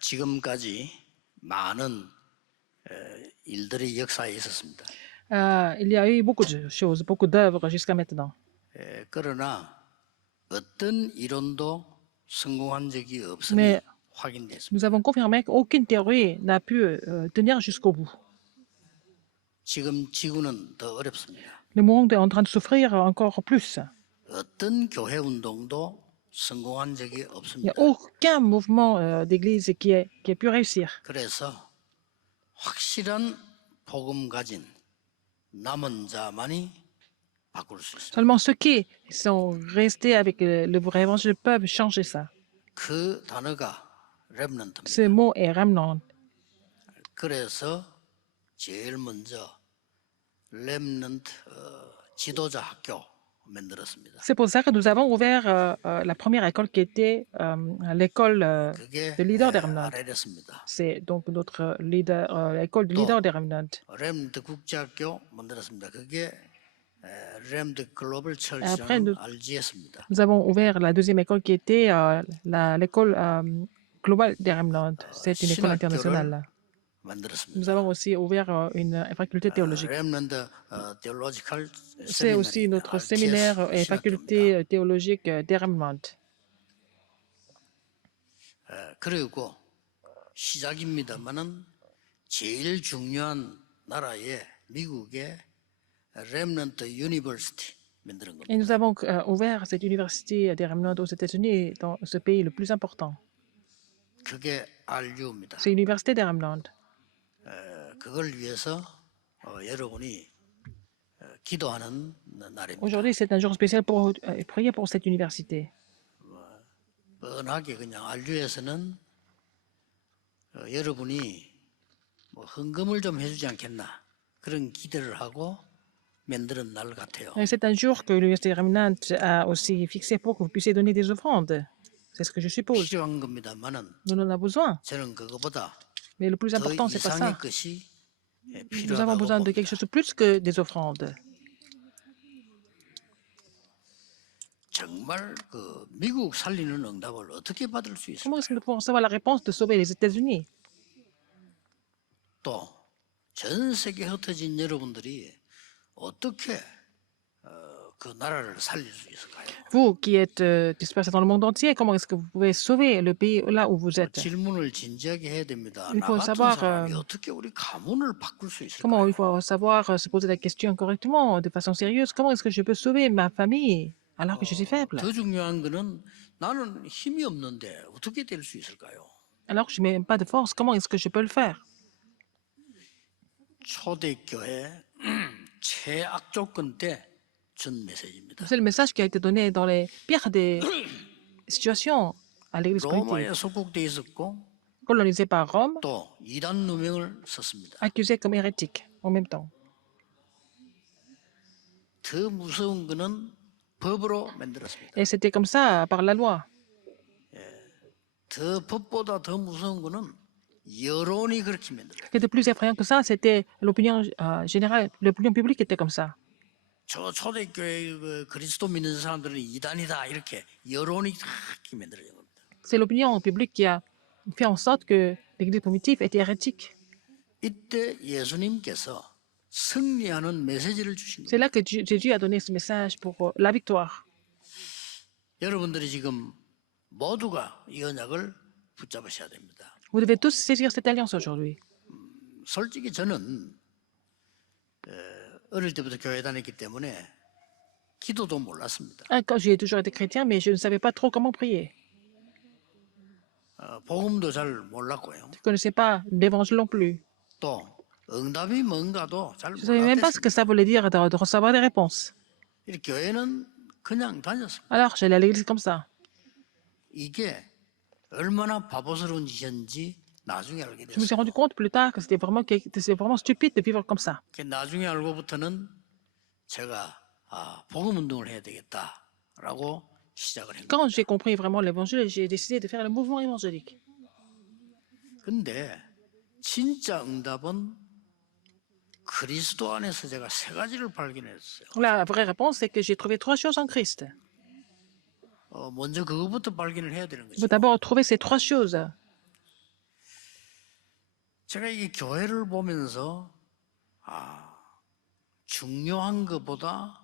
지금까지 많은 일들이 역사에 있었습니다. Il y a eu beaucoup de choses, beaucoup d'œuvres jusqu'à maintenant. 그러나 어떤 이론도 성공한 적이 없음이 Mais 확인됐습니다. nous avons confirmé qu'aucune théorie n'a pu tenir jusqu'au bout. 지금 지구는 더 어렵습니다. Le monde est en train de souffrir encore plus. 어떤 교회 운동도 성공한 적이 Il n'y a 없습니다. aucun mouvement d'église qui ait pu réussir. 그래서 확실한 복음 가진 남은 자만이 바꿀 수 있습니다. Seulement ceux qui sont restés avec le vrai évangile peuvent changer ça. 그 단어가 렘넌트입니다. Ce mot est remnant. 그래서 제일 먼저 렘넌트 지도자 학교 만들었습니다. C'est pour ça que nous avons ouvert la première école qui était l'école 그게 de leader des remnants. RLS입니다. C'est donc notre leader, école de leader des remnants. 렘넌트 국제학교 만들었습니다. 그게 렘넌트 글로벌 Après, 철치라는 RGS입니다. Nous avons ouvert la deuxième école qui était l'école globale des remnants. C'est une école internationale. 만들었습니다. Nous avons aussi ouvert une faculté théologique. 렘넌트 테올로지컬 C'est aussi notre séminaire et faculté théologique des remnants. 그리고 시작입니다만은 제일 중요한 나라에 미국의 렘넌트 유니버시티 만드는 겁니다. Et nous avons ouvert cette université des remnants aux États-Unis, dans ce pays le plus important. 그게 RU입니다. C'est l'université des remnants. 그걸 위해서 여러분이 기도하는 날입니다. Aujourd'hui, c'est un jour spécial pour prier pour cette université. 뻔하게 그냥 RU에서는 여러분이 뭐 헌금을 좀 해주지 않겠나 그런 기대를 하고 만드는 날 같아요. Et c'est un jour que l'université des remnants a aussi fixé pour que vous puissiez donner des offrandes. C'est ce que je suppose. 필요한 겁니다만은 Nous en avons besoin. 저는 그거보다 Mais le plus 더 important, c'est pas 이상의 ça. 것이 Nous avons besoin 필요하다고 de quelque 봅니다. chose de plus que des offrandes. 정말 그 미국 살리는 응답을 어떻게 받을 수 Comment est-ce que 있을까요? nous pouvons savoir la réponse de sauver les États-Unis? 또 전 세계 흩어진 여러분들이 어떻게 그 나라를 살릴 수 있을까요? Vous qui êtes dispersés dans le monde entier, comment est-ce que vous pouvez sauver le pays là où vous êtes? 질문을 진지하게 해야 됩니다. Il 나 faut 같은 savoir, 사람이 어떻게 우리 가문을 바꿀 수 Comment 있을까요? il faut savoir se poser la question correctement, de façon sérieuse. Comment est-ce que je peux sauver ma famille alors que je suis faible? 더 중요한 거는 나는 힘이 없는데 어떻게 될 수 있을까요? Alors que je n'ai même pas de force, comment est-ce que je peux le faire? 초대교회 최악 조건 때 준 메시지입니다. C'est le message qui a été donné dans les pires des situations à l'église primitive, 로마에 속국돼 있었고 colonisée par Rome, 또 이단 누명을 썼습니다. accusée comme hérétique en même temps. 더 무서운 거는 법으로 만들었습니다. Et c'était comme ça par la loi. 더 법보다 더 무서운 거는 여론이 그렇게 만들어요. Ce qui était plus effrayant que ça, c'était l'opinion générale, l'opinion publique était comme ça. 저 초대교회 그 그리스도 믿는 사람들은 이단이다 이렇게 여론이 그렇게 만들어진 겁니다. C'est l'opinion publique qui a fait en sorte que l'église primitive était hérétique. 이때 예수님께서 승리하는 메시지를 주신 C'est 겁니다. là que Jésus a donné ce message pour la victoire. 여러분들이 지금 모두가 이 언약을 붙잡으셔야 됩니다. Vous devez tous saisir cette alliance aujourd'hui. 솔직히 저는 어릴 때부터 교회 다녔기 때문에 기도도 몰랐습니다. Quand j'ai toujours été chrétien, mais je ne savais pas trop comment prier. 복음도 잘 몰랐고요. Je ne connaissais pas l'évangile non plus. 또 응답이 뭔가도 잘 Je ne savais même pas ce que 몰랐습니다. ça voulait dire de recevoir des réponses. 교회는 그냥 다녔습니다. Alors, j'allais à l'église comme ça. 이게 얼마나 바보스러운 짓인지 나중에 알게 Je me suis 됐어요. rendu compte plus tard que c'était vraiment stupide de vivre comme ça. 나중에 알고부터는 제가 복음 운동을 해야 되겠다라고 시작을 한 거예요. Quand j'ai compris vraiment l'évangile, j'ai décidé de faire le mouvement évangélique. 근데 진짜 응답은 그리스도 안에서 제가 세 가지를 발견했어요. La vraie réponse, c'est que j'ai trouvé trois choses en Christ. 먼저 그것부터 발견을 해야 되는 Il 거죠. faut d'abord trouver ces trois choses. 제가 이 교회를 보면서 중요한 것보다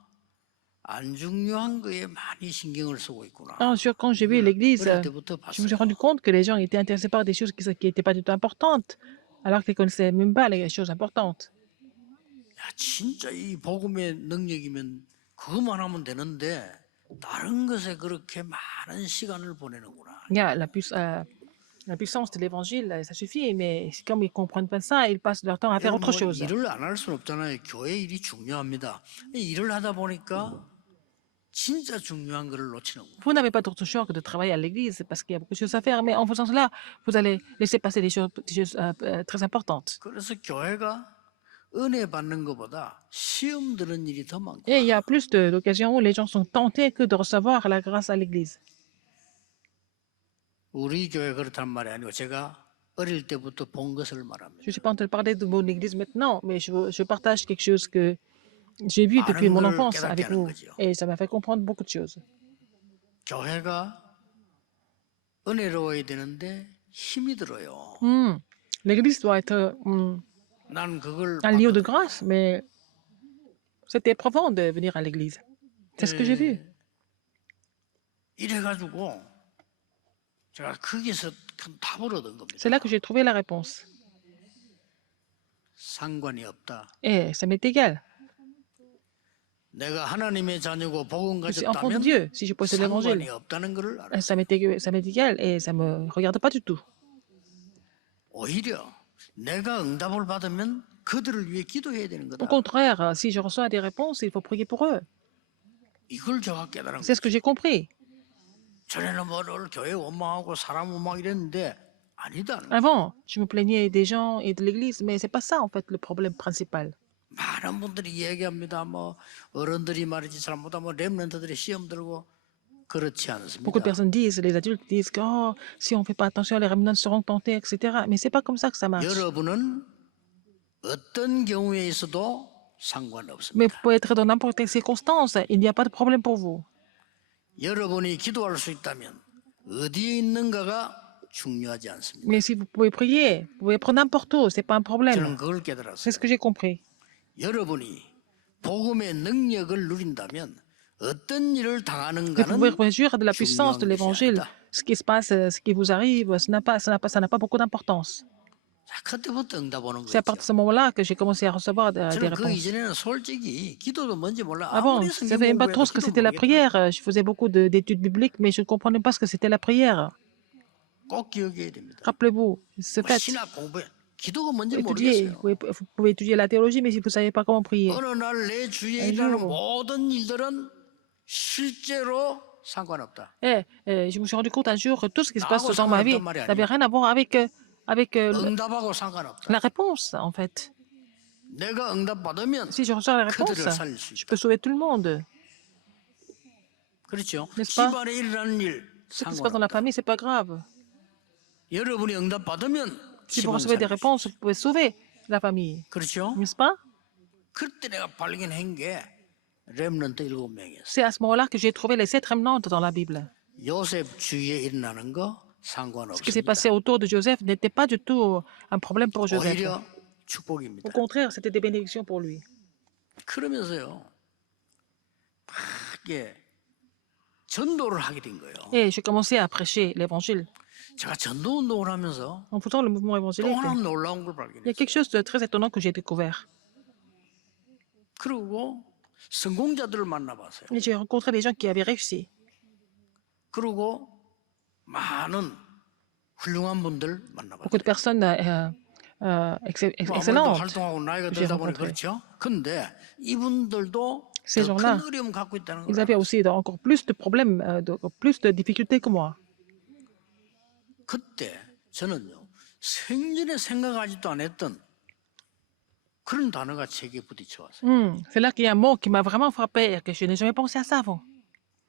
안 중요한 거에 많이 신경을 쓰고 있구나. Quand j'ai vu l'Église, 어릴 때부터 je me suis 봤어요. rendu compte que les gens étaient intéressés par des choses qui n'étaient pas du tout importantes, alors qu'ils ne connaissaient même pas les choses importantes. 야, 진짜 이 복음의 능력이면 그것만 하면 되는데 다른 것에 그렇게 많은 시간을 보내는구나. Yeah, la puissance de l'Évangile, ça suffit, mais comme ils ne comprennent pas ça, ils passent leur temps à faire 여러분 autre 뭐 chose. 일을 안 할 수는 없잖아요. 교회 일이 중요합니다. 이 일을 하다 보니까 진짜 중요한 거를 놓치는구나. Vous n'avez pas d'autre choix que de travailler à l'Église parce qu'il y a beaucoup de choses à faire, mais en faisant cela, vous allez laisser passer des choses très importantes. 그래서 교회가 은혜 받는 것보다 시험 드는 일이 더 많구나. Et il y a plus d'occasions où les gens sont tentés que de recevoir la grâce à l'Église. 우리 교회 그렇단 말이 아니고 제가 어릴 때부터 본 것을 말합니다. Je ne suis pas en train de parler de mon Église maintenant, mais je partage quelque chose que j'ai vu depuis 많은 mon 걸 enfance 깨닫게 avec 하는 vous. 거죠. Et ça m'a fait comprendre beaucoup de choses. 교회가 은혜로워야 되는데 힘이 들어요. L'Église doit être 난 그걸 un lieu de 봤거든요. grâce, mais c'est éprouvant de venir à l'Église. C'est ce que j'ai vu. 이래가지고 제가 거기서 큰 답을 얻은 겁니다. C'est là que j'ai trouvé la réponse. 상관이 없다. Et ça m'est égal. 내가 하나님의 자녀고 복음 Je suis enfant de 가졌다면 Dieu si je possède 상관이 l'Évangile. 없다는 것을 알아. Ça m'est égal et ça ne me regarde pas du tout. 오히려 내가 응답을 받으면 그들을 위해 기도해야 되는 Au 거다. contraire, si je reçois des réponses, il faut prier pour eux. 이걸 제가 깨달은 C'est ce 거예요. que j'ai compris. 전에는 뭐를 교회 원망하고 사람 원망 이랬는데 아니다. Avant, je me plaignais des gens et de l'Église, mais c'est pas ça en fait le problème principal. 많은 분들이 얘기합니다. 뭐 어른들이 말이지 잘못하면 뭐 렘넌트들이 시험 들고 그렇지 Beaucoup 않습니다. de personnes disent, les adultes disent que oh, si on ne fait pas attention, les remnants seront tentés, etc. Mais c'est pas comme ça que ça marche. 여러분은 어떤 경우에 있어도 Mais 상관없습니다. vous pouvez être dans n'importe quelle circonstance, il n'y a pas de problème pour vous. 여러분이 기도할 수 있다면 어디에 있는가가 중요하지 않습니다. Mais si vous pouvez prier, vous pouvez prendre n'importe où, c'est pas un problème. 저는 그걸 C'est 깨달았어요. ce que j'ai compris. 여러분이 복음의 능력을 누린다면 어떤 일을 De 당하는가는 pouvoir jouir de la puissance de 중요한 것이 l'évangile, 아니다. ce qui se passe, ce qui vous arrive, ça n'a pas beaucoup d'importance. 자, 그때부터 응답 오는 C'est à partir de 거죠. ce moment-là que j'ai commencé à recevoir des 저는 그 réponses. 이전에는 솔직히 기도도 뭔지 몰라. Avant, 아무리 je ne 성경 savais même pas trop 공부해도 ce que 기도 c'était la 모르겠다. prière. Je faisais beaucoup d'études bibliques, mais je ne comprenais pas ce que c'était la prière. 꼭 기억해야 됩니다. Rappelez-vous, ce 뭐 fait, 신학 공부해 기도가 뭔지 étudier, 모르겠어요. vous pouvez étudier la théologie, mais si vous ne savez pas comment prier, 어느 날 내 주위에 Un 일어나는 jour. 모든 일들은 실제로 상관없다. je me suis rendu compte un jour que tout ce qui se passe 나하고 dans ma vie 상관없단 말이 n'avait 아니에요. rien à voir avec 응답하고 상관없다. la réponse, en fait. 내가 응답 받으면 Si je reçois la réponse, 그들을 살릴 수 je 있다. peux sauver tout le monde. 그렇죠? N'est-ce pas? 집안에 일어나는 일 Ce qui se passe dans la 상관없다. famille, c'est pas grave. 여러분이 응답 받으면 Si 집안 vous recevez des 살릴 수 réponses, vous pouvez sauver la famille. 그렇죠? N'est-ce pas? 그때 내가 발견한 게 렘넌트 7명이었어요. C'est à ce moment-là que j'ai trouvé les 7 remnantes dans la Bible. 요셉 주위에 일어나는 거 Ce qui s'est 상관없습니다. passé autour de Joseph n'était pas du tout un problème pour Joseph. 오히려 축복입니다. Au contraire, c'était des bénédictions pour lui. 그러면서요, 막 이게 전도를 하게 된 거예요. Et j'ai commencé à prêcher l'évangile. 제가 전도 운동을 하면서 En faisant le mouvement 또 évangélique, 하나 놀라운 걸 il y a 발견했어요. quelque chose de très étonnant que j'ai découvert. 그리고 성공자들을 만나봤어요. Et j'ai rencontré des gens qui avaient réussi. 그리고 많은 훌륭한 분들 만나봤어요. Beaucoup de personnes 아무래도 excellentes. 활동하고 나이가 j'ai 들다 보니 rencontré. 그렇죠. 근데 이분들도 Ces 더 gens-là, 큰 어려움 갖고 있다는 Ils 걸 avaient 알았어요. aussi encore plus de problèmes, plus de difficultés que moi. 그때 저는요 생전에 생각하지도 않았던 그런 단어가 제게 부딪혀 왔어요. C'est là qu'il y a un mot qui m'a vraiment frappé et que je n'ai jamais pensé à ça avant.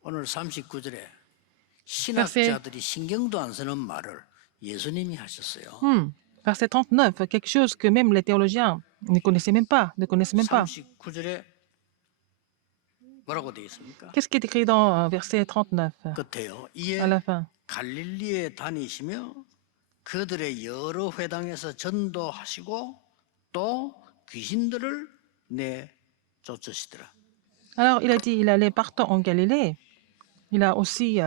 오늘 39절에 신학자들이 신경도 안 쓰는 말을 예수님이 하셨어요. Verset 39, quelque chose que même les théologiens ne connaissaient même pas, ne connaissaient même pas. 39절에 뭐라고 되어 있습니까? Qu'est-ce qui est écrit dans verset 39 끝에요. à 이에 la fin? 갈릴리에 다니시며 그들의 여러 회당에서 전도하시고 또 귀신들을 내쫓으시더라. Alors, il a dit, il allait partout en Galilée. Il a aussi,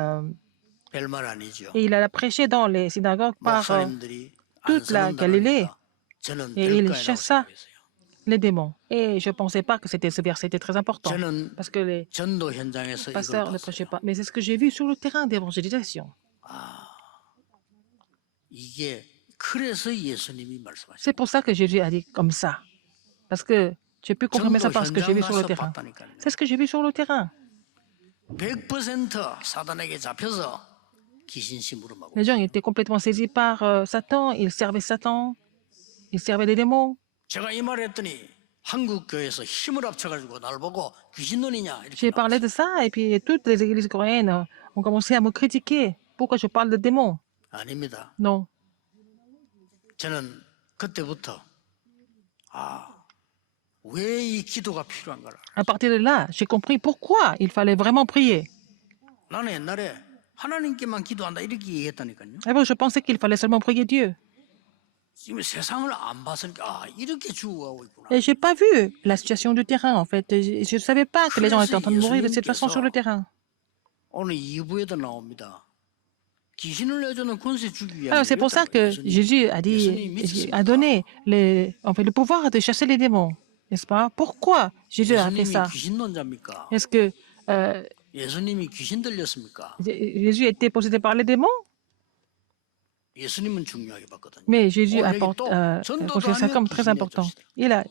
별말 아니죠. et il a prêché dans les synagogues par 목사님들이 안 toute la 쓰는 Galilée. 단어니까 저는 Et il 별거라고 chassa 생각했어요. les démons. Et je ne pensais pas que ce verset était très important. 저는 Parce que les 전도 현장에서 이걸 pasteurs ne prêchaient 봤어요. pas. Mais c'est ce que j'ai vu sur le terrain d'évangélisation. 이게 그래서 예수님이 말씀하셨어요. C'est pour ça que Jésus a dit comme ça. Parce que j'ai pu confirmer ça 전도 parce que j'ai vu 현장 sur le 가서 terrain. 봤다니까요. C'est ce que j'ai vu sur le terrain. 100% 사단에게 잡혀서 귀신 심부름하고 Les gens étaient complètement saisis par Satan. Ils servaient Satan. Ils servaient les démons. 제가 이 말을 했더니 한국 교회에서 힘을 합쳐가지고 날 보고 귀신론이냐 이렇게 J'ai parlé de ça et puis toutes les églises coréennes ont commencé à me critiquer. Pourquoi je parle de démons? 아닙니다. Non. 저는 그때부터 왜 이 기도가 필요한가를 À partir de là, j'ai compris pourquoi il fallait vraiment prier. 나는 옛날에 하나님께만 기도한다 이렇게 얘기했다니까요. Avant, je pensais qu'il fallait seulement prier Dieu. 지금 세상을 안 봤으니까 이렇게 죽어가고 있구나. Et j'ai pas vu la situation du terrain, en fait. Je ne savais pas que les gens étaient en train de mourir de cette façon sur le terrain. 오늘 2부에도 나옵니다. 귀신을 내주는 권세 주기 위함. Alors, c'est pour ça que Jésus a dit, a donné le pouvoir de chasser les démons, n'est-ce pas? Pourquoi Jésus a fait 예수님이 ça? 귀신론자입니까? Est-ce que 예수님이 귀신 들렸습니까? Jésus était possédé par les démons? 예수님은 중요하게 봤거든요. Mais Jésus 오늘 a 여기 또 전도도 considéré ça 하며 comme très 귀신 important. 내쫓으시더라. Il a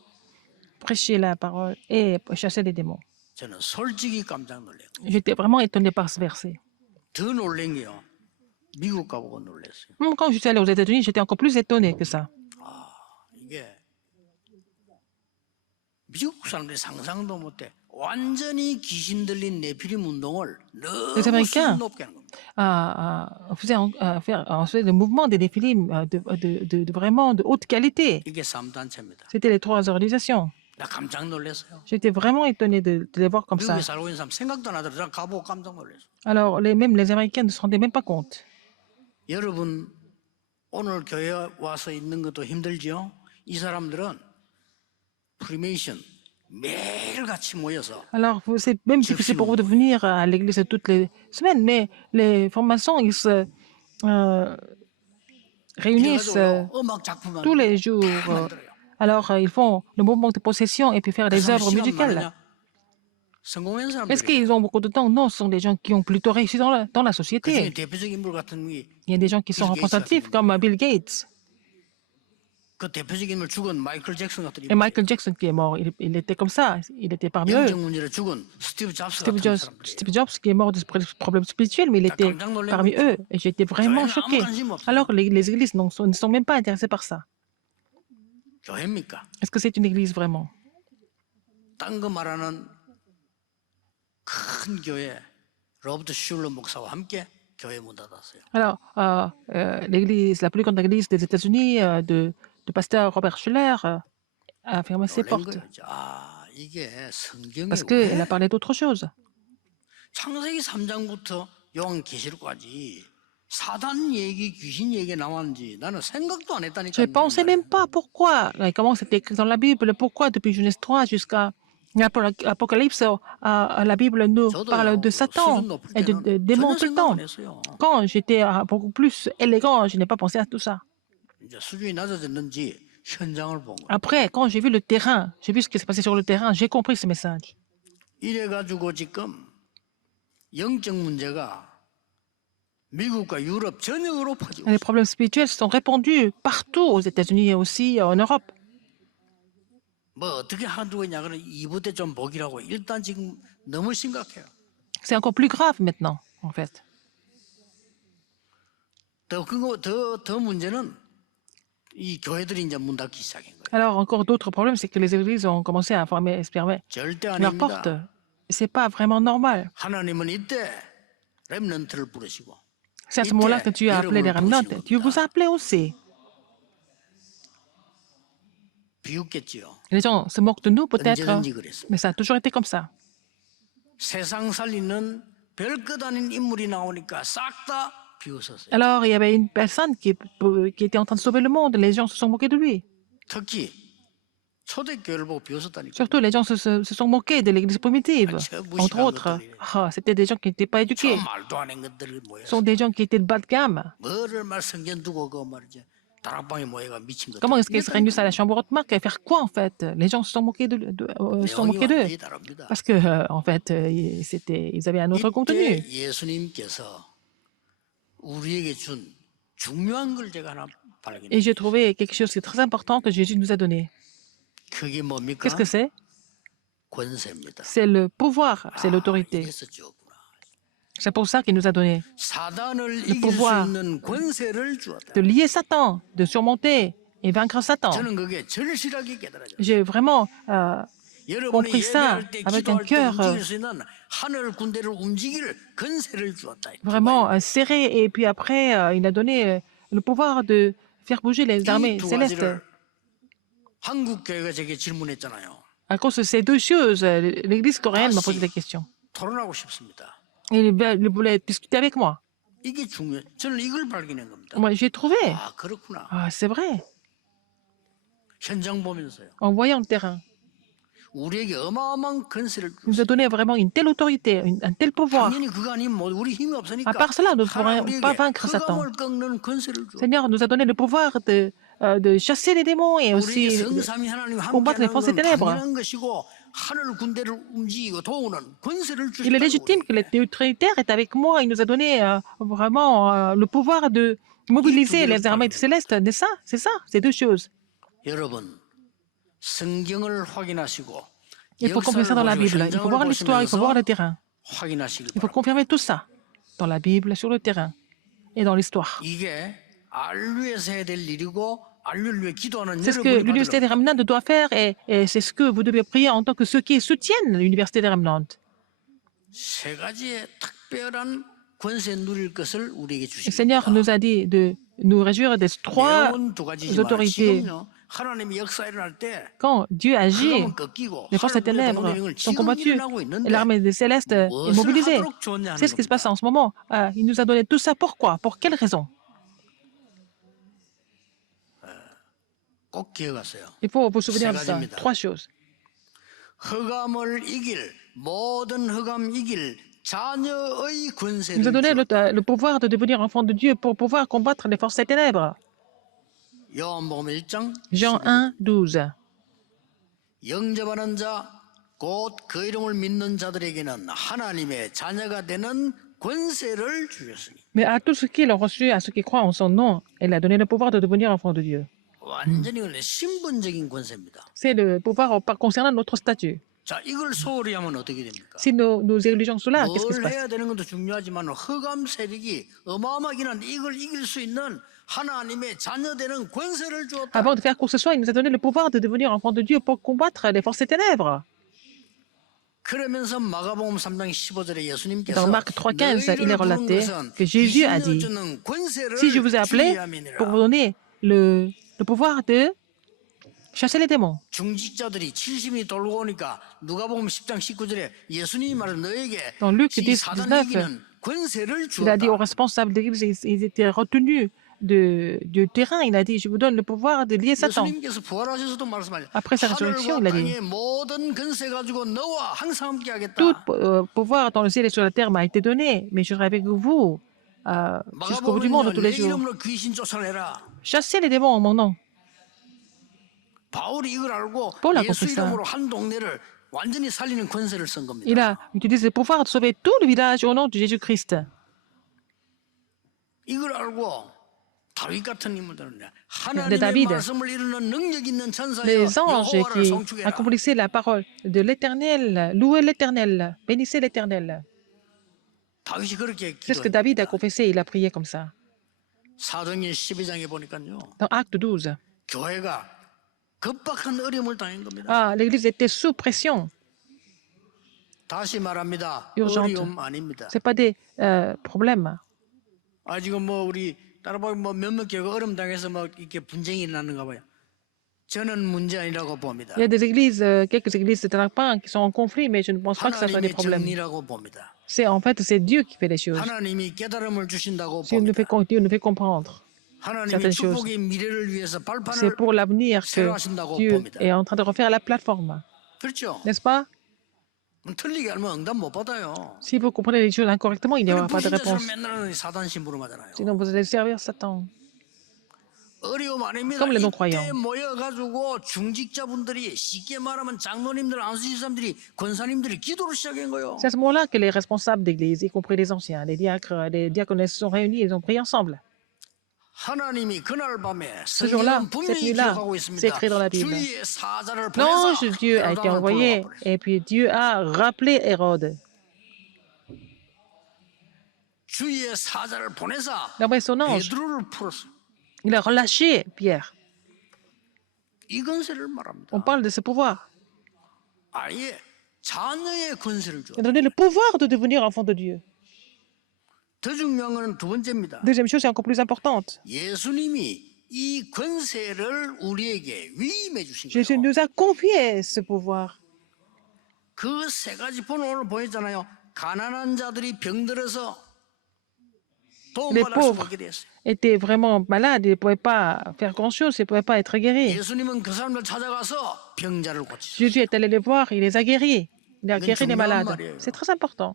prêché la parole et chassé les démons. 저는 솔직히 깜짝 놀래요. J'étais vraiment étonné par ce verset. 더 놀란 게요. 미국 가보고 놀랐어요. Quand je suis allé aux États-Unis, j'étais encore plus étonné que ça. 이게 미국 사람들이 상상도 못해. 완전히 귀신 들린 네피림 운동을 Les 너무 Américains 수준 높게 하는 겁니다. on faisait le mouvement des films de vraiment de haute qualité. 이게 3단체입니다. C'était les 3 organisations. 나 깜짝 놀랐어요. J'étais vraiment étonné de les voir comme ça. 미국에 살고 있는 사람 생각도 안 하더라도 가보고 깜짝 놀랐어요. Alors, même les Américains ne se rendaient même pas compte. 여러분 오늘 교회 와서 있는 것도 힘들지요? 이 사람들은 프리메이션 매일같이 모여서 Alors, c'est même difficile pour vous de venir à l'église toutes les semaines, mais les formations, ils se réunissent 이래가지고 음악 작품 tous les jours. 만들어요. Alors, ils font le mouvement de possession et puis faire des œuvres 시간 musicales. 많으냐? 성공한 Est-ce 사람들이 qu'ils ont beaucoup de temps? Non, ce sont des gens qui ont plutôt réussi dans la 그중에 société. 대표적인 인물 같은 게 Il y a des gens qui sont Bill Gates représentatifs 같은 comme Bill Gates 그 대표적인 인물 죽은 마이클 잭슨 같은 et Michael Jackson qui est mort. Il était comme ça. Il était parmi eux. 영적 문제로 죽은 스티브 잡스 Steve 같은 Jobs, 사람들이 Steve Jobs qui est mort de problèmes spirituels, mais il était parmi eux. Et j'étais vraiment choqué. Alors, les églises ne sont même pas intéressées par ça. 교회입니까? Est-ce que c'est une église vraiment? 딴 거 말하는 큰 교회 로버트 슐러 목사와 함께 교회 문 닫았어요. Alors, l'église, la plus grande église des États-Unis, de pasteur Robert Schuller, a fermé ses 놀란 portes 거예요. 이게 성경에 parce qu'elle a parlé d'autre chose. 창세기 3장부터 요한계시록까지 사단 얘기, 귀신 얘기 나왔는지 나는 생각도 안 Je 했다니까. ne pensais même pas pourquoi, comment c'était écrit dans la Bible, pourquoi depuis Genèse 3 jusqu'à l'Apocalypse, la Bible nous parle de Satan et de démons tout le temps. Quand j'étais beaucoup plus élégant, je n'ai pas pensé à tout ça. 이제 수준이 낮아졌는지 현장을 본 거예요. Après, quand j'ai vu le terrain, j'ai vu ce qui s'est passé sur le terrain, j'ai compris ce message. 이래가지고 지금 영적 문제가 미국과 유럽 전역으로 퍼지고 Les problèmes spirituels sont répandus partout aux États-Unis et aussi en Europe. 뭐 어떻게 한두고 있냐 그러면 2부 때 좀 보기라고 일단 지금 너무 심각해요. C'est encore plus grave maintenant, en fait. 더 문제는 이 교회들이 이제 문 닫기 시작한 거예요. Alors, encore d'autres problèmes, c'est que les églises ont commencé à fermer 절대 leurs portes. 아닙니다. C'est pas vraiment normal. 하나님은 이때 렘넌트를 부르시고 C'est à ce moment-là que Dieu a appelé les remnants. Dieu vous a appelé aussi. 비웃겠지요. Les gens se moquent de nous peut-être, 언제든지 그랬어요. mais ça a toujours été comme ça. 세상 살리는 별것 아닌 인물이 나오니까 싹 다 비웃었어요. Alors, il y avait une personne qui était en train de sauver le monde. Les gens se sont moqués de lui. 특히 초대교회를 보고 비웃었다니까. Surtout, les gens se sont moqués de l'église primitive. 저 Entre 무식한 autres, 것들이 c'était des gens qui n'étaient pas 저 éduqués. 말도 안 하는 것들을 Ce sont 모여서 des gens qui étaient de bas de gamme. 뭐를 말 성경 두고 그 말이지 다락방에 모여가 미친 것들. Comment est-ce qu'ils seraient venus à la chambre haute marque et faire quoi en fait? Les gens se sont moqués se sont 내용이 moqués d'eux. 완전히 다릅니다. Parce que, en fait, ils avaient un autre contenu. 이때 예수님께서 우리에게 준 중요한 걸 제가 하나 Et 발견했어요. j'ai trouvé quelque chose qui est très important que Jésus nous a donné. 그게 뭡니까? Qu'est-ce que c'est? 권세입니다. C'est le pouvoir, c'est l'autorité. 이래서 주었구나. C'est pour ça qu'il nous a donné 사단을 이길 수 pouvoir 있는 권세를 주었다. de lier Satan, de surmonter et vaincre Satan. 저는 그게 절실하게 깨달아졌어요. J'ai vraiment 여러분이 compris ça 예배할 때 avec un 기도할 때 cœur 움직일 수 있는 하늘 군대를 움직일 권세를 주었다. vraiment serré. Et puis après, il a donné le pouvoir de faire bouger les armées 이두 célestes. 가지를 한국 교회가 제게 질문했잖아요. À cause de ces deux choses, l'Église coréenne m'a posé des questions. 토론하고 싶습니다. Et il voulait discuter avec moi. 이게 중요해. 저는 이걸 발견한 겁니다. Moi, j'ai trouvé. 아 그렇구나. Ah, c'est vrai. 현장 보면서요. En voyant le terrain, 우리에게 어마어마한 권세를 il nous a donné vraiment une telle autorité, un tel pouvoir. 당연히 그거 아니면 뭐 우리 힘이 없으니까 À part cela, nous ne 하나님 pourrions pas 우리에게 vaincre Satan. 흑암을 꺾는 권세를 줘. Seigneur nous a donné le pouvoir de chasser les démons et aussi 우리에게 de 성삼위 하나님 combattre les 함께하는 forces des 건 ténèbres. 당연한 것이고 하늘 군대를 움직이고 도우는 권세를 Il est 주셨다고. légitime que le Trinitaire est avec moi. Il nous a donné vraiment le pouvoir de mobiliser les armées célestes. C'est ça, c'est ça, ces deux choses. 여러분 성경을 확인하시고 Il faut confirmer ça dans la Bible. Il faut voir l'histoire, il faut voir le terrain. 확인하시길 Il faut 바랍니다. confirmer tout ça dans la Bible, sur le terrain et dans l'histoire. 이게 알류에서 해야 될 일이고 알류를 위해 기도하는 C'est ce que 여러분이 l'Université des 받으러 Remnantes doit faire et c'est ce que vous devez prier en tant que ceux qui soutiennent l'Université des Remnantes. 세 가지의 특별한 권세 누릴 것을 우리에게 Le Seigneur 주십니다. nous a dit de nous réjouir des trois 내용은 두 가지지만 autorités. 지금요 하나님의 역사 일어날 때 Quand Dieu agit, 흑암은 꺾이고 les forces des 하늘 ténèbres 군대 동맹을 sont 지금 combattues 일어나고 et 있는데 l'armée des célestes est 무엇을 mobilisée. 하도록 좋냐 C'est ce qui se passe en ce moment. Il nous a donné tout ça. Pourquoi? Pour quelle raison? 꼭 기억하세요. Il faut vous souvenir de 세 ça. 가지입니다. Trois choses. 흑암을 이길 모든 흑암 이길 자녀의 Il 권세를 nous a donné 주었다. le pouvoir de devenir enfant de Dieu pour pouvoir combattre les forces des ténèbres. 요한복음 1장 Jean 1, 12. 영접하는 자 곧 그 이름을 믿는 자들에게는 하나님의 자녀가 되는 권세를 주셨으니. Mais à tous ceux qui l'ont reçu, à ceux qui croient en son nom, il a donné le pouvoir de devenir enfant de Dieu. 완전히 그냥 신분적인 권세입니다. C'est le pouvoir concernant notre statut. 자, 이걸 소홀히 하면 어떻게 됩니까? Si nous négligeons cela, qu'est-ce qui se 뭘 passe? 해야 되는 것도 중요하지만 흑암 세력이 어마어마하긴 한데 이걸 이길 수 있는 하나님의 자녀되는 권세를 주었다. Avant de faire quoi que ce soit, il nous a donné le pouvoir de devenir enfant de Dieu pour combattre les forces des ténèbres. 그러면서 마가복음 3장 15절에 예수님께서 Dans Marc 3,15, il est relaté que Jésus a dit, si je vous ai appelé pour vous donner le pouvoir de chasser les démons. 중직자들이 70이 돌고 오니까 누가복음 10장 19절에 예수님이 말은 너에게 Dans Luc 이 10, 사단 19, 이기는 권세를 Il a dit aux 주었다. responsables de l'église, ils étaient retenus du terrain. Il a dit, je vous donne le pouvoir de lier Satan. 예수님께서 부활하셔서도 말씀하셨죠. Après sa résurrection, il a dit, 하늘과 땅의 모든 권세 가지고 너와 항상 함께 tout 하겠다. pouvoir dans le ciel et sur la terre m'a été donné, mais je serai avec vous jusqu'au bout du monde tous 마가복음은요, les 내 jours. 이름으로 귀신 쫓아내라. Chassez les démons en mon nom. 바울이 이걸 알고 Paul a 예수 compris ça. 이름으로 한 동네를 완전히 살리는 권세를 쓴 겁니다. Il a utilisé le pouvoir de sauver tout le village au nom de Jésus-Christ. 이걸 알고 다윗 같은 인물들은 de 하나님의 David. 말씀을 이루는 능력 있는 천사여 Les anges 여호와를 qui 성축해라. accomplissaient la parole de l'Éternel, louez l'Éternel, bénissez l'Éternel. 다윗이 그렇게 C'est ce que David a 기도했다. confessé, il a prié comme ça. 사도행전 12장에 보니까요. Dans Acte 12. 교회가 급박한 어려움을 당한 겁니다. L'Église était sous pression. 다시 말합니다. Urgente. 어려움 아닙니다. Ce n'est pas des problèmes. 지금 뭐 우리 따라보면 뭐 몇몇 교회가 어려움 당해서 뭐 이렇게 분쟁이 일어나는가 봐요. 저는 문제 아니라고 봅니다. Il y a des églises, quelques églises de Tarapin qui sont en conflit, mais je ne pense pas que ça soit des 하나님의 problèmes. 정리라고 봅니다. En fait, c'est Dieu qui fait les choses. 하나님이 깨달음을 주신다고 Dieu nous fait, 봅니다. Dieu nous fait comprendre 하나님이 certaines choses. 축복의 미래를 위해서 C'est 발판을 pour l'avenir 새로 que 하신다고 Dieu 봅니다. est en train de refaire la plateforme. 그렇죠? N'est-ce pas? 틀리게 알면 응답 못 받아요. Si vous comprenez les choses incorrectement, il n'y aura pas de 불신자처럼 réponse. 맨날 사단 심부름하잖아요. Sinon, vous allez servir Satan. 어려움 아닙니다. Comme les 이때 non-croyants. 모여가지고 중직자분들이 쉽게 말하면 장로님들, 안수지사님들이, 권사님들이 기도를 시작한 거예요. C'est à ce moment-là que les responsables d'église, y compris les anciens, les diacres, les diaconesses se sont réunis, ils ont prié ensemble. 하나님이 그날 밤에 Ce jour-là, 성경은 cette 분명히 nuit-là, 기록하고 c'est 있습니다. écrit dans la Bible. 주의 사자를 보내서 L'ange de Dieu a été 헤로당을 envoyé 불러와 버렸어요. et puis Dieu a rappelé Hérode. 주의 사자를 보내서 Il a envoyé son ange. 베드로를 풀었어요. Il a relâché Pierre. 이 권세를 말합니다. On parle de ce pouvoir. 아예 자녀의 권세를 줘. Il a donné le pouvoir de devenir enfant de Dieu. 더 중요한 것은 두 번째입니다. Deuxième chose, c'est encore plus importante. 예수님이 이 권세를 우리에게 위임해 주신 Jésus 거예요. nous a confié ce pouvoir. 그 세 가지 본을 오늘 보였잖아요. 가난한 자들이 병들어서 Les 도움받을 수 pauvres 없게 됐어요. étaient vraiment malades, ils ne pouvaient pas faire grand-chose, ils ne pouvaient pas être guéris. 예수님은 그 사람들 찾아가서 병자를 고치셨어요. Jésus est allé les voir, il les a guéris. Il a guéri les malades. 말이에요. C'est très important.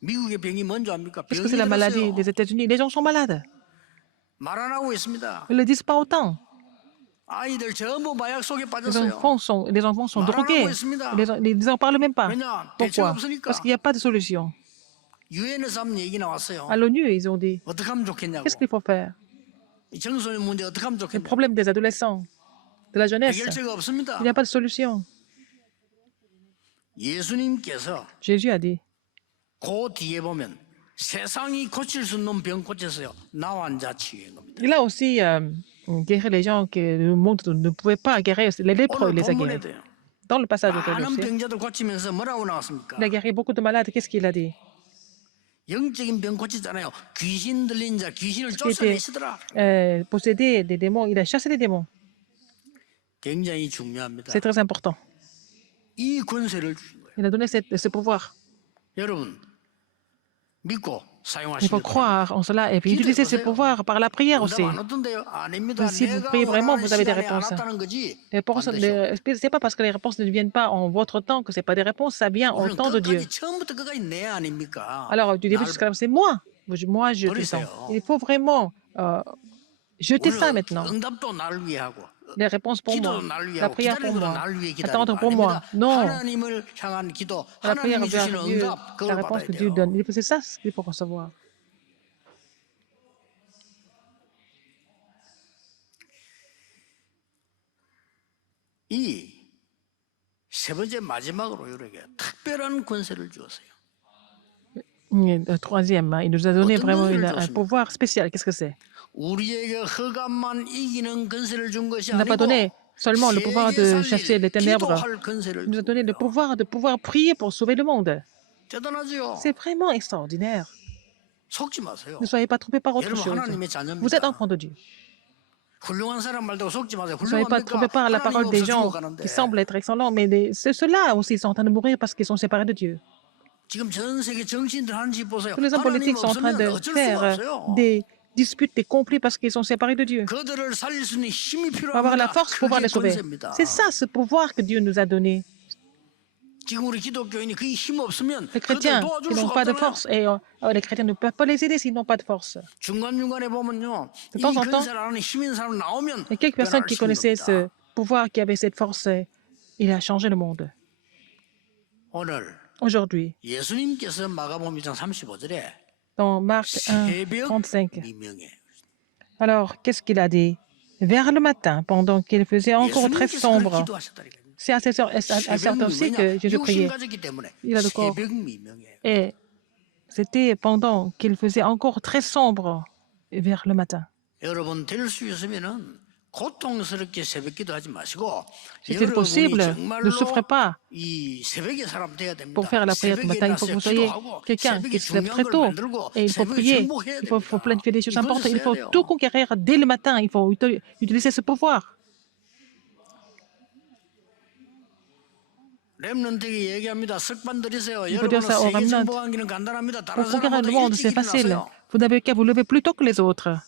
미국의 병이 뭔지 압니까? Qu'est-ce 병이 que c'est la maladie 들었어요. des États-Unis? Les gens sont malades. 말 안 하고 있습니다. Ils ne le disent pas autant. 아이들 전부 마약 속에 Les 빠졌어요. enfants sont 말하라고 drogués. 했습니다. Ils n'en parlent même pas. 왜냐? 대책 Pourquoi? 없으니까. Parce qu'il n'y a pas de solution. 유엔에서 한번 얘기 나왔어요. À l'ONU, ils ont dit, 어떻게 하면 좋겠냐고. qu'est-ce qu'il faut faire? 이 청소년 문제 어떻게 하면 Le 좋겠냐고. problème des adolescents, de la jeunesse, 해결책이 없습니다. il n'y a pas de solution. 예수님께서 Jésus a dit, 그 뒤에 보면 세상이 고칠 수 없는 병 고쳤어요. 나 환자 치유한 겁니다. il a aussi guéri les gens que le monde ne pouvait pas guérir. Les lépreux, il 오늘 les a 본문에 guéris. 돼요. Dans le passage 많은 aujourd'hui, 병자들 고치면서 뭐라고 나왔습니까? il a guéri beaucoup de malades. Qu'est-ce qu'il a dit? 영적인 병 고치잖아요. 귀신 들린 자, 귀신을 qui était 쫓아내시더라. possédé des démons, il a chassé les démons. 굉장히 중요합니다. C'est très important. 이 권세를 주신 거예요. Il a donné ce pouvoir. 여러분 믿고 Il 사용하시길 faut 바랍니다. croire en cela et puis utiliser ce pouvoir par la prière aussi. 응답 안 얻던데요? 아닙니다. Si vous 내가 priez vraiment, 원하는 vous avez des 시간에 안 réponses. 왔다는 거지. Les réponses, 반드시 c'est pas parce que les réponses ne viennent pas en votre temps que c'est pas des réponses, ça vient au 오늘 temps de Dieu. 끝까지 처음부터 끝까지 내 아닙니까? Alors, du début 날 jusqu'à la fin, c'est moi. Moi, je descends. Il faut vraiment jeter ça 오늘 maintenant. 응답도 나를 위해 하고 Les réponses pour moi. 기도도 나를 위해 La 하고 prière pour 기다리는 moi. 것도 나를 위해 Attendre 기다리고 pour moi. 아닙니다. Non. 하나님을 향한 기도, La prière 하나님이 주시는 vers Dieu, 응답 la 그걸 réponse 받아야 que Dieu 돼요. donne. C'est ça ce qu'il faut recevoir. 이 세 번째 마지막으로 이렇게 특별한 권세를 주었어요. Le troisième, il nous a donné 어떤 vraiment 권세를 un 줬습니까? pouvoir spécial. Qu'est-ce que c'est? 우리에게 흑암만 이기는 권세를 준 것이 Il n'a pas 아니고 donné seulement le pouvoir de chasser les ténèbres. 기도할 권세를 Il nous a donné le 줬어요. pouvoir de pouvoir prier pour sauver le monde. 대단하죠. C'est vraiment extraordinaire. 속지 마세요. Ne soyez pas trompés par autre 여러분 chose. 하나님의 Vous êtes 자녀입니다. enfant de Dieu. 훌륭한 사람 말대로 속지 마세요. Ne soyez pas trompés par la parole des gens qui semblent être excellents, mais ceux-là aussi ils sont en train de mourir parce qu'ils sont séparés de Dieu. 지금 전 세계 정치인들 하는 짓 보세요. Tous les hommes 하나님 politiques sont en train 없으면 de 어쩔 수가 faire 없어요. des disputes, des conflits parce qu'ils sont séparés de Dieu. 그들을 살릴 수 있는 힘이 Pour avoir la 필요합니다. force pour pouvoir les 그게 sauver. 권세입니다. C'est ça ce pouvoir que Dieu nous a donné. 지금 우리 기독교인이 그 힘 없으면 Les 그들 chrétiens 도와줄 qui n'ont 수가 pas de 없잖아요. force, et les chrétiens ne peuvent pas les aider s'ils n'ont pas de force. 중간중간에 보면요. De 이 temps en temps, 권세를 아는 힘 있는 사람 나오면 Il y a quelques personnes 변화를 qui 시키는 connaissaient 겁니다. ce pouvoir, qui avaient cette force. Il a changé le monde. 오늘 Aujourd'hui, 예수님께서 마가복음 1장 35절에 dans Marc 1, 새벽 35. 미명에 Alors, qu'est-ce qu'il a dit? Vers le matin, pendant qu'il faisait encore très 예수님께서 sombre. 기도하셨다니까요. C'est à cette heure aussi que 왜냐? Jésus 육신 priait. 가졌기 때문에 Il a le corps. 새벽 미명에 Et c'était pendant qu'il faisait encore très sombre vers le matin. 여러분 될 수 있으면은 고통스럽게 새벽기도 하지 마시고 Si c'est possible, ne souffrez pas 이 새벽에 사람 돼야 됩니다. pour faire la prière du matin. Il faut que vous soyez quelqu'un qui se lève très tôt et il faut prier. Il faut planifier des choses importantes. Il faut tout conquérir dès le matin. Il faut utiliser ce pouvoir. 렘넌트에게 얘기합니다. 석반 들이세요. Il faut dire 여러분은 ça au 세계 remnant. 정복하기는 간단합니다. 다른 Pour conquérir le 사람보다 monde, 일찍 c'est facile. 일어나세요. Vous n'avez qu'à vous lever plus tôt que les autres.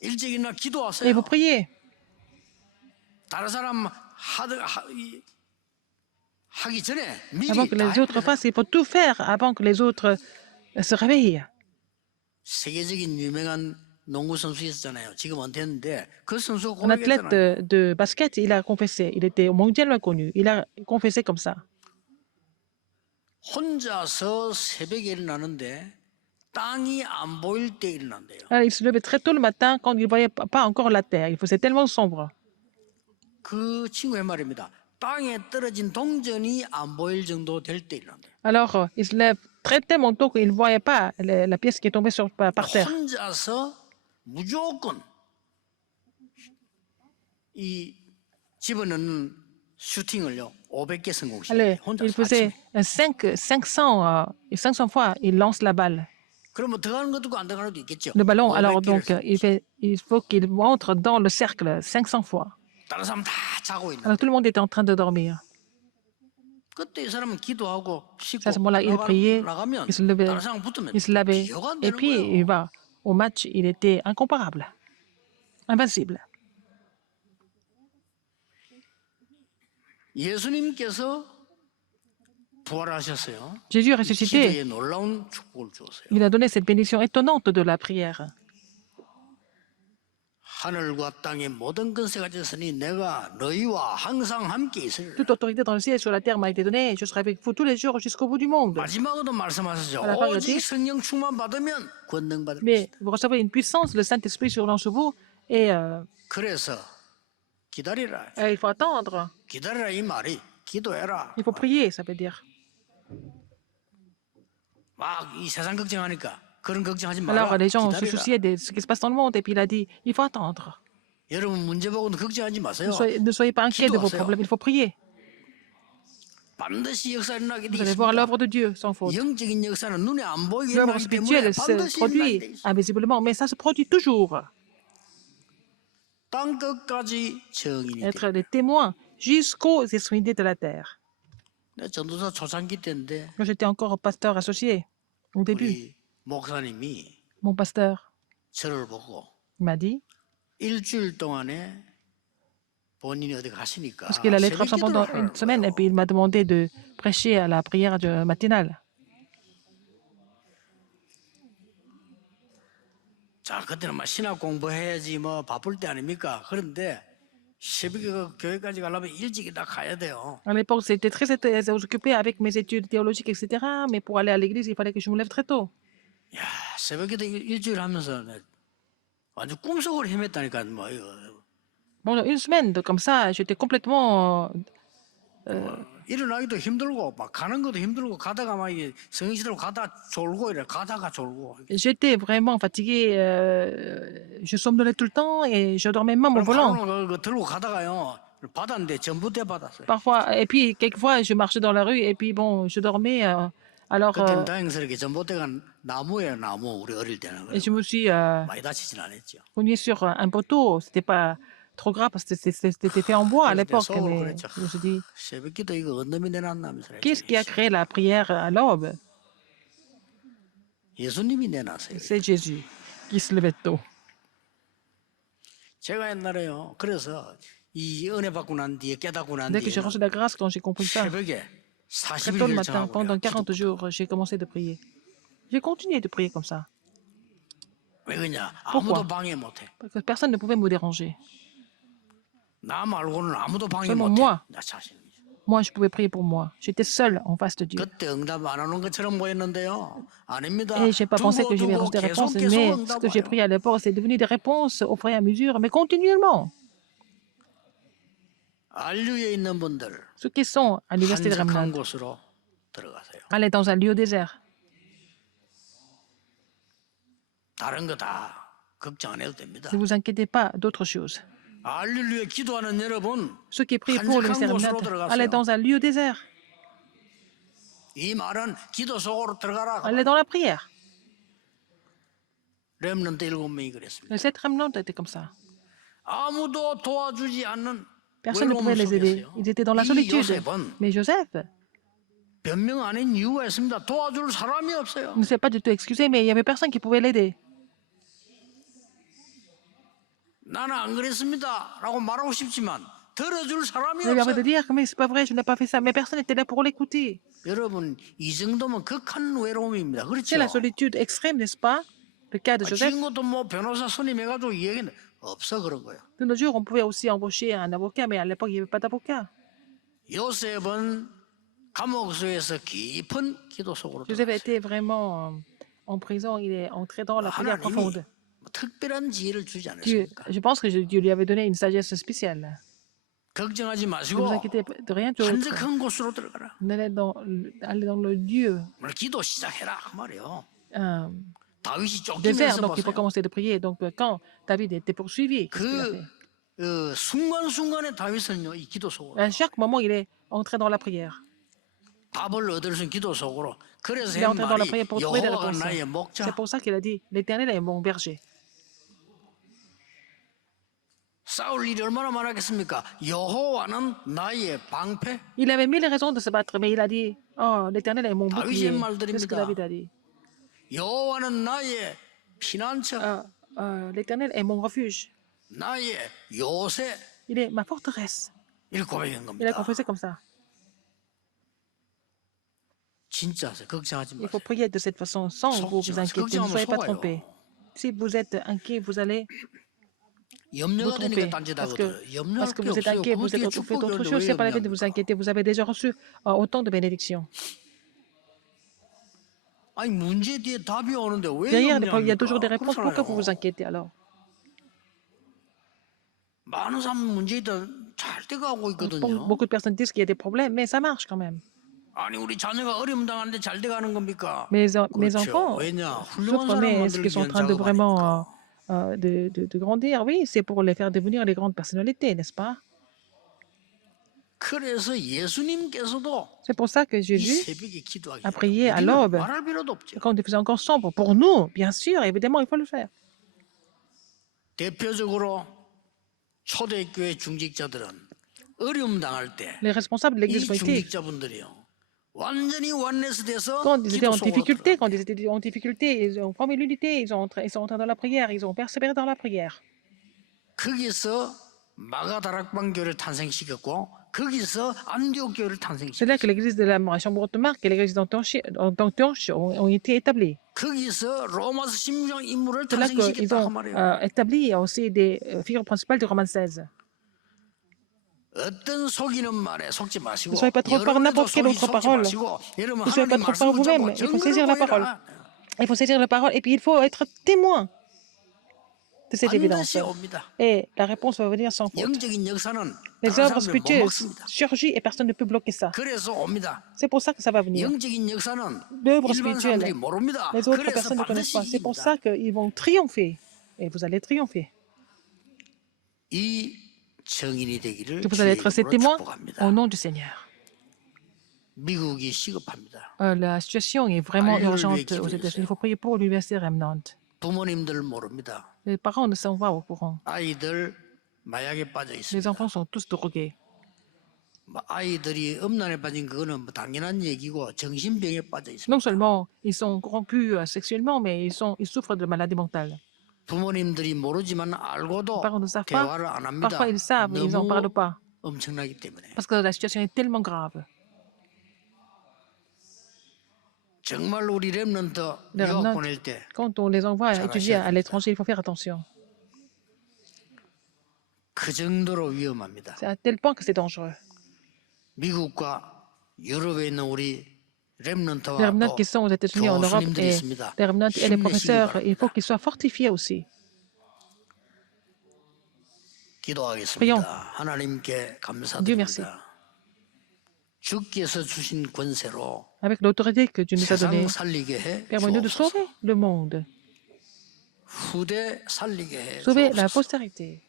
일찍 일어나 Et 기도하세요. vous priez. 다른 사람 하기 전에 미리 Avant que 다 les autres 해버리세요. fassent, il faut tout faire avant que les autres se réveillent. 세계적인 유명한 농구 선수 있었잖아요. 지금 은퇴했는데 그 선수가 Un athlète 고백했잖아요. de basket, il a confessé. Il était mondialement connu. Il a confessé comme ça. 혼자서 새벽에 일어나는데 땅이 안 보일 때 일어난대요. Alors, il se levait très tôt le matin quand il ne voyait pas encore la terre. Il faisait tellement sombre. 그 친구의 말입니다. 땅에 떨어진 동전이 안 보일 정도 될 때 일어난대요. Alors, il se lève très tellement tôt qu'il ne voyait pas la pièce qui est tombée par terre. 혼자서 무조건 이 집어넣는 슈팅을요 500개 성공시켜요. Allez, 혼자서 il faisait 500 fois, il lance la balle, 그러면 들어가는 것도 있고 안 들어가는 것도 있겠죠. le ballon. Alors, 500개를 donc, il faut qu'il entre dans le cercle 500 fois. 다른 사람 다 자고 있는. Alors, tout le monde était en train de dormir. 그때 이 사람은 기도하고 씻고 À ce moment-là, il priait, 나가면 il se levait, 다른 사람 붙으면 il se lavait, 비교가 안 et 되는 puis 거예요. il va au match. Il était incomparable, invincible. 예수님께서 부활하셨어요. Jésus ressuscité, 기도에 놀라운 축복을 주었어요. il a donné cette bénédiction étonnante de la prière. 하늘과 땅의 모든 권세가 졌으니 내가 너희와 항상 함께 있으리라. Toute autorité dans le ciel et sur la terre m'a été donnée. Je serai avec vous tous les jours jusqu'au bout du monde. 마지막으로 말씀하셨죠. À la fin, il a 오직 dit, 성령 충만 받으면 권능 받을 mais 것이다. vous recevrez une puissance, le Saint-Esprit survenant sur vous, et 그래서 기다리라. il faut attendre. 기다리라 이 말이 기도해라. Il faut prier, ça veut dire. 막 이 세상 걱정하니까 그런 걱정하지 Alors, 마라. les gens se 기다리라. souciaient de ce qui se passe dans le monde, et puis il a dit, il faut attendre. 여러분 문제 보고는 걱정하지 마세요. Ne soyez pas inquiets de vos 기도하세요. problèmes, il faut prier. 반드시 역사 일어나게 Vous allez voir 되겠습니다. l'œuvre de Dieu sans faute. 영적인 역사는 눈에 안 보이게 L'œuvre 일어나기 때문에 spirituelle se 반드시 일어나게 돼 produit 있어요. invisiblement, mais ça se produit toujours. 땅 끝까지 증인이 돼. Être des témoins jusqu'aux extrémités de la terre. 내 전도사 초창기 때인데 Quand j'étais encore pasteur associé, au début, 우리 목사님이 mon pasteur 저를 보고 m'a dit, 일주일 동안에 본인이 어디 가시니까 parce qu'il allait être 새벽 absent 기도를 pendant une 하라는 semaine, et 거예요. puis il m'a demandé de prêcher à la prière matinale. 자, 그때는 막 신학 공부해야지 뭐 바쁠 때 아닙니까? 그런데 새벽에 그 교회까지 가려면 일찍 다 가야 돼요. À l'époque, c'était très occupé avec mes études théologiques, etc. Mais pour aller à l'église, il fallait que je me lève très tôt. 야, 새벽에도 일주일 하면서 완전 꿈속으로 헤맸다니까 뭐 이거. Bon, une semaine comme ça, j'étais complètement 일어나기도 힘들고 막 가는 것도 힘들고 가다가 막 이게 성인시대로 가다 졸고 이래 가다가 졸고. j'étais vraiment fatiguée. Je somnolais tout le temps et je dormais même au volant. 그거 들고 가다가요 받았는데 전봇대 받았어요. Parfois, et puis quelquefois, je marchais dans la rue et puis bon, je dormais. Alors, 그때는 다행스럽게 전봇대가 나무예요 나무 우리 어릴 때는 et je me suis 많이 다치진 않았죠. cogné sur un poteau. C'était pas trop grave parce que c'était fait en bois à l'époque. 속으로 Mais 그랬죠. je me suis dit, 새벽기도 이거 언놈이 내놨나면서 qu'est-ce qui a créé la prière à l'aube? 예수님이 내놨어요. C'est Jésus qui se levait tôt. 제가 옛날에요. 그래서 이 은혜 받고 난 뒤에 깨닫고 난 Dès que j'ai 뒤에 reçu la grâce, quand j'ai compris ça, 새벽에 très 40일 tôt le matin, 결정하고 pendant 그래요. 40 jours, j'ai commencé de prier. J'ai continué de prier comme ça. 왜 그러냐? Pourquoi? 아무도 방해 못해. Parce que personne ne pouvait me déranger. 나 말고는 아무도 방해 Seulement 못해. moi. 나 자신. Moi, je pouvais prier pour moi. J'étais seule en face de Dieu. 그때 응답 안 오는 것처럼 보였는데요. 아닙니다. Et je n'ai pas pensé que je vais 두고 reçu des 계속 réponses, mais ce 응답 que j'ai 와요. prié à l'époque, c'est devenu des réponses au fur et à mesure, mais continuellement. 안류에 있는 분들 Ceux qui sont à l'université de 한적한 Ramnad, 곳으로 들어가세요. allez dans un lieu désert. 다른 거 다 걱정 안 해도 됩니다. Ne vous inquiétez pas d'autre chose. 안류를 위해 기도하는 여러분, Ceux qui prient pour l'université de Ramnad, allez dans un lieu désert. 이 말은 기도 속으로 들어가라. Allez dans la prière. 렘넌트 7명이 그랬습니다. Le 7 Ramnad était comme ça. 아무도 도와주지 않는 Personne ne pouvait 외로움 les aider. 속이었어요. Ils étaient dans la 이 solitude. 요셉은 Mais Joseph 변명 아닌 이유가 있습니다. 도와줄 사람이 없어요. ne s'est pas du tout excusé, mais il n'y avait personne qui pouvait l'aider. 나는 안 그랬습니다. 라고 말하고 싶지만 들어줄 사람이 Il avait envie de 없어요. dire, mais c'est pas vrai, je n'ai pas fait ça. Mais personne n'était là pour l'écouter. 여러분, 이 정도면 극한 외로움입니다. C'est 그렇죠? la solitude extrême, n'est-ce pas? Le cas de Joseph. 지금것도 뭐 변호사 선임해가지고 얘기는 없어 그런 거예요. De nos jours, on pouvait aussi embaucher un avocat, mais à l'époque, il n'y avait pas d'avocat. 요셉은 감옥소에서 깊은 기도 속으로 Joseph 들어갔어요. était vraiment en prison, il est entré dans la prière 하나님이 profonde. 특별한 지혜를 주지 Dieu, 않았습니까? je pense que Dieu lui avait donné une sagesse spéciale. 걱정하지 Ne vous 마시고 inquiétez de rien d'autre. 한적한 곳으로 들어가라. Allez dans le Dieu 오늘 기도 시작해라 그 말이에요. euh, 다윗이 désert, 쫓기면서 donc il faut 보세요. commencer de prier. Donc quand David était poursuivi, qu'est-ce qu'il a fait? 순간순간에 다윗은요 이 기도 속으로 À chaque moment, il est entré dans la prière. 답을 얻을 수 있는 기도 속으로. 그래서 Il est 한 entré dans la 말이 prière pour trouver des 여호와가 réponses. 나의 C'est 목자 pour ça qu'il a dit, l'Éternel est mon berger. 싸울 일이 얼마나 많았겠습니까? 여호와는 나의 방패. Il avait mille raisons de se battre, mais il a dit, oh, l'Éternel est mon 다윗의 bouclier. C'est ce que 말들입니다. David a dit. 여호와는 나의 피난처, L'Éternel est mon refuge. 나의 요새. Il est ma forteresse. 이렇게 고백한 Il a 겁니다. confessé comme ça. 진짜 걱정하지 Il faut 마세요. prier de cette façon sans vous 속지 vous 마세요. inquiéter. Ne soyez pas 걱정하면 trompés. 속아요. Si vous êtes inquiet, vous allez vous 염려가 되니까 tromper. 딴짓하거든. 염려할 Parce que 게 vous êtes 없어요. inquiet, vous 그게 êtes fait 축복이 autre 오는데 chose. 왜 C'est pas la peine de vous 염려합니까? inquiéter. Vous avez déjà reçu autant de bénédictions. 아니 문제 뒤에 답이 오는데 왜 Derrière, il y a toujours des 염려합니까? réponses. Pourquoi vous 그렇잖아요. vous inquiétez alors? 많은 사람 문제 있다 잘 돼가고 있거든요. Beaucoup de personnes disent qu'il y a des problèmes, mais ça marche quand même. 아니 우리 자녀가 어려움 당하는데 잘 돼가는 겁니까? Mes 그렇죠. enfants 왜냐 훌륭한 souffrent, 사람 mais est-ce qu'ils 만들기 sont en 위한 train de vraiment 작업하니까. de grandir? Oui, c'est pour les faire devenir les grandes personnalités, n'est-ce pas? 그래서 예수님께서도 C'est pour ça que 이 Jésus 새벽에 기도하기 a prié à 우리는 l'aube. 말할 필요도 없죠. Quand il faisait encore sombre, pour nous, bien sûr, évidemment, il faut le faire. 대표적으로 초대교회 중직자들은 어려움 당할 때 Les responsables de 이 l'église primitive, 중직자분들이요 완전히 원내스 돼서 quand ils étaient 기도 en 속으로 difficulté, 들어가. quand ils étaient en difficulté, ils ont formé l'unité, ils sont entrés dans la prière, ils ont persévéré dans la prière. 거기서 마가다락방 교회를 탄생시켰고 거기서 안디옥 교회를 C'est 탄생시켰고 là que l'église de la Chambre de Marc et l'église d'Antioche ont été établies. 거기서 로마서 16장 인물을 C'est là qu'ils 탄생시켰다 그 ont 말이에요. établi aussi des figures principales du Romains 16. 어떤 속이는 말에 속지 마시고 Ne soyez pas trop par 여러분도 n'importe quelle 속이 autre 속지 parole. 마시고 여러분 Ne soyez pas 하나님 trop par 말씀을 vous-même. 잡고 Il faut 증거를 saisir la parole. 보이라. Il faut saisir la parole et puis il faut être témoin de cette évidence. 반드시 옵니다. Et la réponse va venir sans faute. 영적인 역사는 Les 다른 œuvres 사람들 못 spiritueuses 먹습니다. surgissent et personne ne peut bloquer ça. 그래서 옵니다. C'est pour ça que ça va venir. 영적인 역사는 L'œuvre 일반 spirituelle, 사람들이 모릅니다. les autres 그래서 personnes ne connaissent 반드시 pas. C'est pour 이깁니다. ça qu'ils vont triompher. Et vous allez triompher. 이 증인이 되기를 Que vous allez 주의 être ses 이름으로 témoins 축복합니다. au nom du Seigneur. 미국이 시급합니다. La situation est vraiment Alléluia, urgente qui aux veut États-Unis. dire Il faut prier pour l'université Remnant. 부모님들 모릅니다. Les parents ne sont pas au courant. 아이들 마약에 빠져 Les 있습니다. enfants sont tous drogués. 아이들이 음란에 빠진 그거는 뭐 당연한 얘기고 정신병에 빠져 있습니다. Non seulement ils sont corrompus sexuellement, mais ils souffrent de maladies mentales. 부모님들이 모르지만 알고도 Les parents ne savent pas. 대화를 안 합니다. Parfois ils savent, mais ils n'en 너무 parlent pas. 엄청나기 때문에. Parce que la situation est tellement grave. 정말 우리 렘넌트 Les 유학 remnants, 보낼 때 quand on les envoie 잘 étudier 하셔야 à l'étranger, il faut faire attention. 그 정도로 위험합니다. C'est à tel point que c'est dangereux. 미국과 유럽에 있는 우리 Les 렘넌트와 remnants 또 qui sont aux États-Unis, en Europe, 교수님들이 et 있습니다. les remnants et les 힘내시기 professeurs, il faut 바랍니다. qu'ils soient fortifiés aussi. 기도하겠습니다. 하나님께 Dieu merci. 감사드립니다. 주께서 주신 권세로 Avec l'autorité que Dieu nous a donnée, 세상 살리게 해 permets-nous de 주옵소서. sauver le monde, 후대 살리게 해 sauver la 주옵소서. postérité.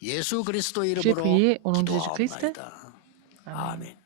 예수 그리스도 J'ai 이름으로 prié au nom de Jésus-Christ. 기도하옵나이다. 아멘.